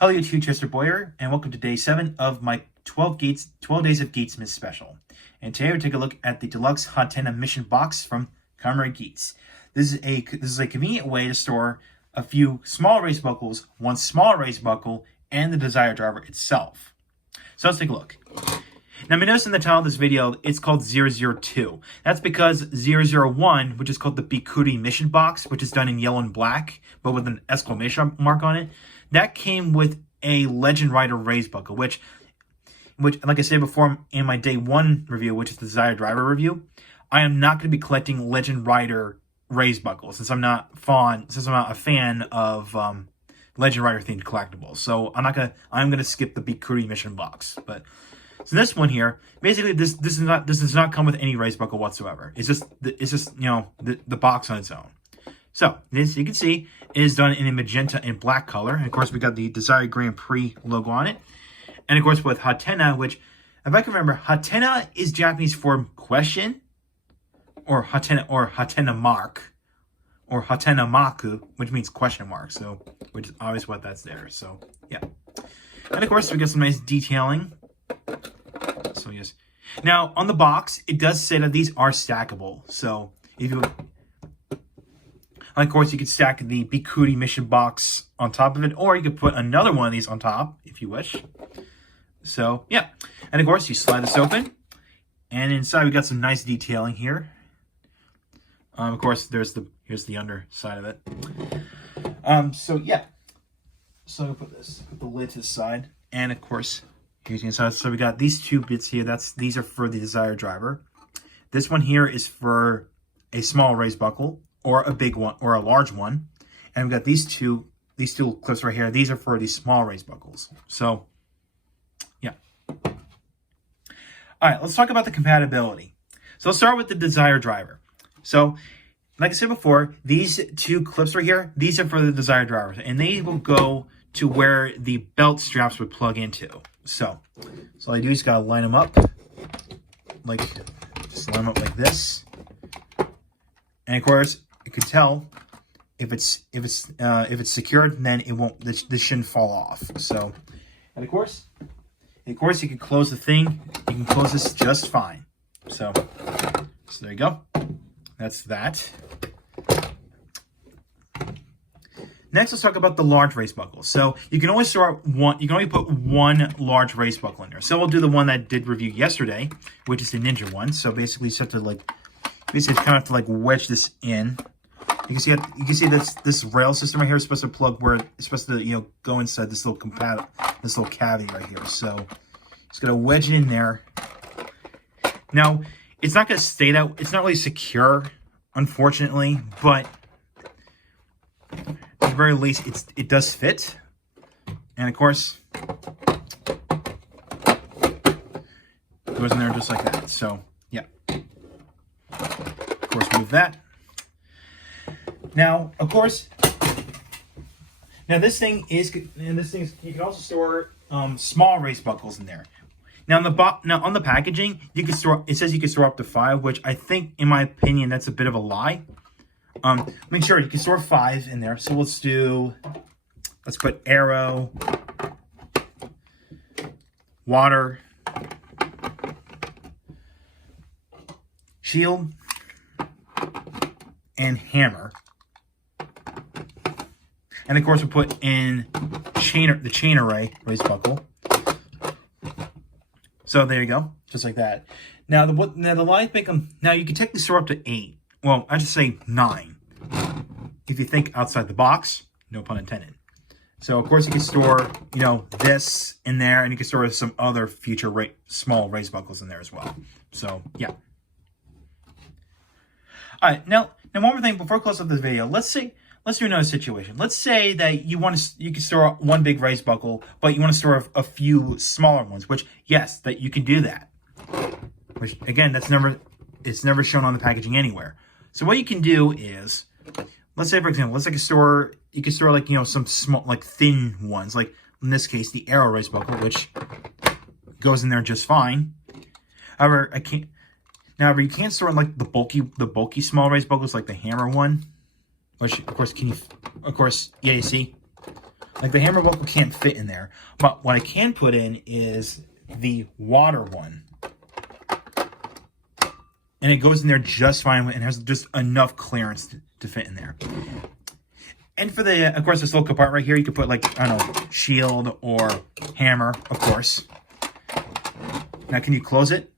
Hello YouTube, Chester Boyer, and welcome to day 7 of my 12 days of GEATSmas special. And today we'll take a look at the deluxe Hatena mission box from Kamen Geats. This is a convenient way to store a few small race buckles, one small race buckle, and the Desire driver itself. So let's take a look. Now, you notice in the title of this video, it's called 002. That's because 001, which is called the Bikuri mission box, which is done in yellow and black, but with an exclamation mark on it, that came with a Legend Rider race buckle, which, like I said before in my day 1 review, which is the Desire driver review, I am not going to be collecting Legend Rider race buckles since I'm not a fan of Legend Rider themed collectibles. So I'm gonna skip the Bikuri mission box. But so this one here, basically this does not come with any race buckle whatsoever. It's just the box on its own. So this, you can see, is done in a magenta and black color. And of course, we got the Desire Grand Prix logo on it. And of course, with Hatena, which, if I can remember, Hatena is Japanese for question, or Hatena mark, or Hatena maku, which means question mark. So, which is obvious what that's there. So, yeah. And of course, we got some nice detailing. So, yes. Now, on the box, it does say that these are stackable. So, if you... And of course, you could stack the Bikuri mission box on top of it, or you could put another one of these on top, if you wish. So, yeah. And of course, you slide this open, and inside we got some nice detailing here. Of course, here's the underside of it. So, yeah. So, I'll put the lid to the side, and of course, here's the inside. So, we got these two bits here. These are for the Desire driver. This one here is for a small race buckle, or a big one, or a large one. And we've got these two clips right here. These are for these small race buckles. So, yeah. All right, let's talk about the compatibility. So let's start with the Desire driver. So, like I said before, these two clips right here, these are for the Desire drivers, and they will go to where the belt straps would plug into. So all I do is gotta line them up, just line them up like this. And of course, you can tell if it's secured, then it won't. This shouldn't fall off. So, and of course, you can close the thing. You can close this just fine. So there you go. That's that. Next, let's talk about the large race buckle. So you can only store one. You can only put one large race buckle in there. So we'll do the one that I did review yesterday, which is the Ninja one. So basically, you just have to basically kind of have to wedge this in. You can see this rail system right here is supposed to plug where it's supposed to go inside this little cavity right here. So just gonna wedge it in there. Now it's not gonna stay that. It's not really secure, unfortunately, but at the very least it does fit. And of course, it goes in there just like that. So yeah. Of course, move that. Now, of course, this thing is you can also store small race buckles in there. Now on the packaging, it says you can store up to 5, which I think, in my opinion, that's a bit of a lie. Make sure you can store 5 in there. So let's put arrow, water, shield, and hammer. And of course, we'll put in the chain array race buckle. So there you go, just like that. Now the light make them. Now you can technically store up to 8. Well, I just say 9. If you think outside the box, no pun intended. So of course you can store this in there, and you can store some other future small race buckles in there as well. So yeah. All right, now one more thing before I close up this video. Let's do another situation. Let's say that you can store one big race buckle, but you want to store a few smaller ones. Which, yes, that you can do that. Which again, it's never shown on the packaging anywhere. So what you can do is, let's say for example, you can store some small thin ones, like in this case the arrow race buckle, which goes in there just fine. However, you can't store the bulky small race buckles like the hammer one, which of course you see. Like the hammer buckle can't fit in there. But what I can put in is the water one. And it goes in there just fine and has just enough clearance to fit in there. And for the, of course, this little part right here, you could put like, I don't know, shield or hammer, of course. Now, can you close it?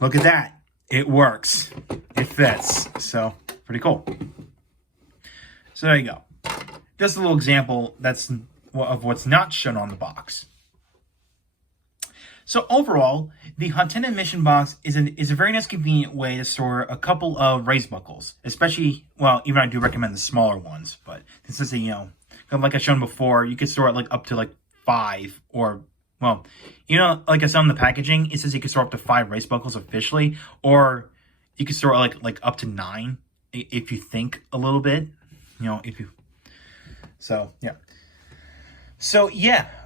Look at that. It works. It fits. So, pretty cool. So there you go. Just a little example of what's not shown on the box. So overall, the Hatena mission box is a very nice, convenient way to store a couple of race buckles. Especially, well, even I do recommend the smaller ones, but this is a, like I shown before, you could store it like up to like 5 or, well, like I said on the packaging, it says you can store up to 5 race buckles officially, or you can store like up to 9 if you think a little bit, So yeah.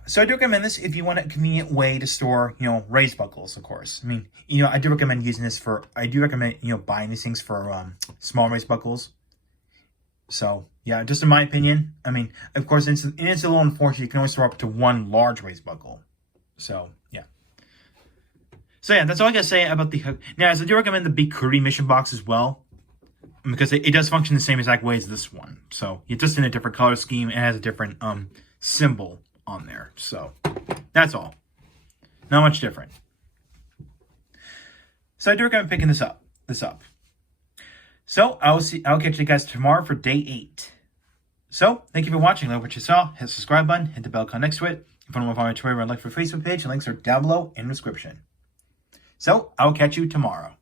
So I do recommend this if you want a convenient way to store, race buckles, of course. I mean, I do recommend using this buying these things for small race buckles. So, yeah, just in my opinion, I mean, of course, it's a little unfortunate. You can only store up to 1 large race buckle. So, yeah. So, yeah, that's all I got to say about the... Now, I do recommend the Big Curry mission box as well, because it does function the same exact way as this one. So, it's just in a different color scheme and has a different symbol on there. So, that's all. Not much different. So, I do recommend picking this up. So, I'll catch you guys tomorrow for day 8. So, thank you for watching. Like what you saw, hit the subscribe button, hit the bell icon next to it. If you want to follow my Twitter and like for Facebook page, the links are down below in the description. So, I'll catch you tomorrow.